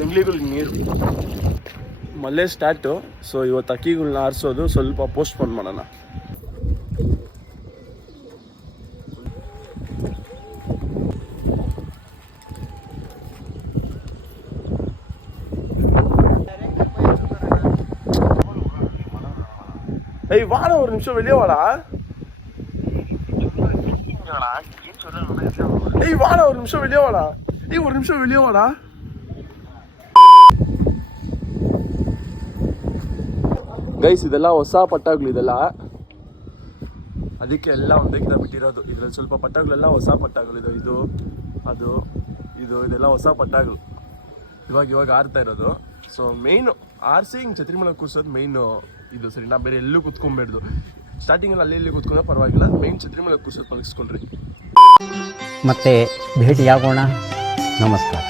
ಜಂಗ್ಲಿಗಳಿಗೆ ನೀರು ಮಳೆ start. So ಇವತ್ತು ಅಕ್ಕಿಗಳನ್ನ ಆರಿಸೋದು ಸ್ವಲ್ಪ ಪೋಸ್ಟ್ಪೋನ್ ಮಾಡೋಣ. ஏய் வாடா ஒரு நிமிஷம் வெளியே வாடா. ஏய் வாடா ஒரு நிமிஷம் வெளியே வாடா. ஏய் ஒரு நிமிஷம் வெளியே வாடா. ಗೈಸ್ ಇದೆಲ್ಲ ಹೊಸ ಪಟ್ಟಾಗ್ಲು, ಇದೆಲ್ಲ ಅದಕ್ಕೆ ಎಲ್ಲ ಒಂದಕ್ಕಿಂತ ಬಿಟ್ಟಿರೋದು. ಇದ್ರಲ್ಲಿ ಸ್ವಲ್ಪ ಪಟ್ಟಾಗಳೆಲ್ಲ ಹೊಸ ಪಟ್ಟಾಗಲು ಇದು ಇದು ಅದು ಇದು ಇದೆಲ್ಲ ಹೊಸ ಪಟ್ಟಾಗಲು ಇವಾಗ ಆರ್ತಾ ಇರೋದು. ಸೊ ಮೇಯ್ನು ಆರಿಸಿ ಹಿಂಗೆ ಛತ್ರಿ ಮೇಲೆ ಕೂರ್ಸೋದು ಮೇಯ್ನು ಇದು. ಸರಿ, ನಾ ಬೇರೆ ಎಲ್ಲೂ ಕುತ್ಕೊಂಡ್ಬಿಡ್ದು. ಸ್ಟಾರ್ಟಿಂಗಲ್ಲಿ ಅಲ್ಲಿ ಕುತ್ಕೊಂಡ್ರೆ ಪರವಾಗಿಲ್ಲ, ಮೇಯ್ನ್ ಛತ್ರಿ ಮೇಲೆ ಕೂರ್ಸೋದು ಮಲಗಿಸ್ಕೊಂಡ್ರಿ. ಮತ್ತೆ ಭೇಟಿಯಾಗೋಣ. ನಮಸ್ಕಾರ.